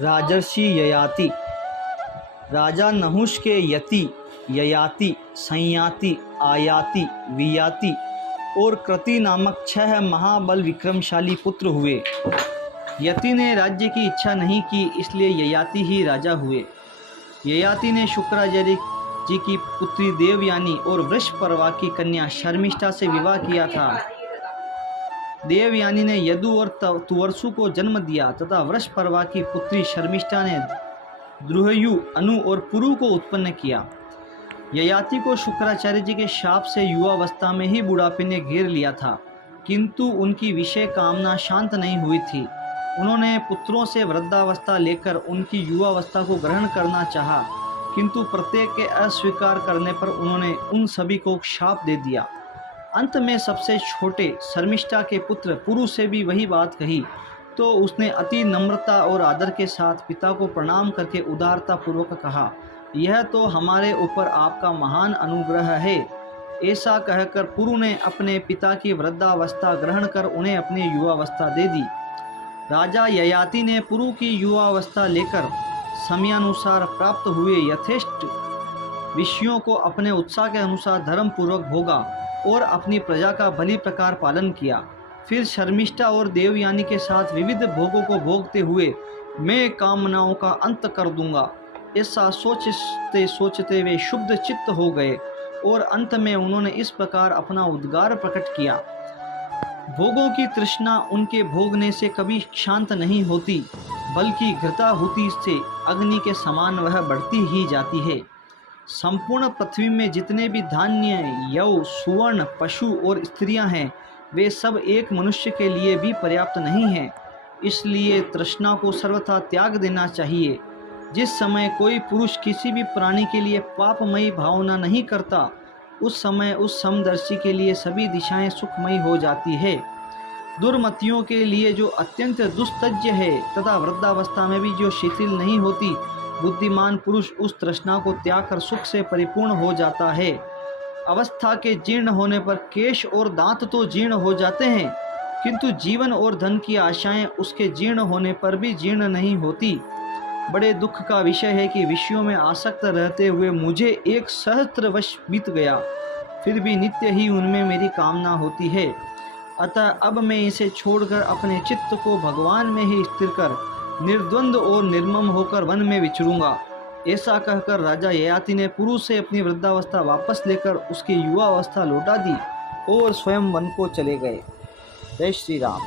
राजर्षि ययाति। राजा नहुष के यति, ययाति, संयाति, आयाति, वियाति और कृति नामक 6 महाबल विक्रमशाली पुत्र हुए। यति ने राज्य की इच्छा नहीं की, इसलिए ययाति ही राजा हुए। ययाति ने शुक्राचार्य जी की पुत्री देवयानी और वृषपर्वा की कन्या शर्मिष्ठा से विवाह किया था। देवयानी ने यदु और तुवर्सु को जन्म दिया तथा वृषपर्वा की पुत्री शर्मिष्ठा ने द्रुहयु, अनु और पुरु को उत्पन्न किया। ययाति को शुक्राचार्य जी के शाप से युवावस्था में ही बुढ़ापे ने घेर लिया था, किंतु उनकी विषय कामना शांत नहीं हुई थी। उन्होंने पुत्रों से वृद्धावस्था लेकर उनकी युवावस्था को ग्रहण करना चाहा, किंतु प्रत्येक के अस्वीकार करने पर उन्होंने उन सभी को शाप दे दिया। अंत में सबसे छोटे शर्मिष्ठा के पुत्र पुरु से भी वही बात कही, तो उसने अति नम्रता और आदर के साथ पिता को प्रणाम करके उदारता पूर्वक कहा, यह तो हमारे ऊपर आपका महान अनुग्रह है। ऐसा कहकर पुरु ने अपने पिता की वृद्धावस्था ग्रहण कर उन्हें अपनी युवावस्था दे दी। राजा ययाति ने पुरु की युवावस्था लेकर समयानुसार प्राप्त हुए यथेष्ट विषयों को अपने उत्साह के अनुसार धर्म पूर्वक भोगा और अपनी प्रजा का भली प्रकार पालन किया। फिर शर्मिष्ठा और देवयानी के साथ विविध भोगों को भोगते हुए मैं कामनाओं का अंत कर दूंगा, ऐसा सोचते सोचते वे शुद्ध चित्त हो गए और अंत में उन्होंने इस प्रकार अपना उद्गार प्रकट किया, भोगों की तृष्णा उनके भोगने से कभी शांत नहीं होती, बल्कि घृताहुति से अग्नि के समान वह बढ़ती ही जाती है। संपूर्ण पृथ्वी में जितने भी धान्य, यव, सुवर्ण, पशु और स्त्रियां हैं, वे सब एक मनुष्य के लिए भी पर्याप्त नहीं हैं। इसलिए तृष्णा को सर्वथा त्याग देना चाहिए। जिस समय कोई पुरुष किसी भी प्राणी के लिए पापमयी भावना नहीं करता, उस समय उस समदर्शी के लिए सभी दिशाएं सुखमयी हो जाती है। दुर्मतियों के लिए जो अत्यंत दुस्तज्य है तथा वृद्धावस्था में भी जो शिथिल नहीं होती, बुद्धिमान पुरुष उस तृष्णा को त्याग कर सुख से परिपूर्ण हो जाता है। अवस्था के जीर्ण होने पर केश और दांत तो जीर्ण हो जाते हैं, किंतु जीवन और धन की आशाएं उसके जीर्ण होने पर भी जीर्ण नहीं होती। बड़े दुख का विषय है कि विषयों में आसक्त रहते हुए मुझे 1 सहस्त्र वर्ष बीत गया, फिर भी नित्य ही उनमें मेरी कामना होती है। अतः अब मैं इसे छोड़कर अपने चित्त को भगवान में ही स्थिर कर निर्द्वंद्व और निर्मम होकर वन में विचरूंगा। ऐसा कहकर राजा ययाति ने पुरु से अपनी वृद्धावस्था वापस लेकर उसकी युवावस्था लौटा दी और स्वयं वन को चले गए। जय श्री राम।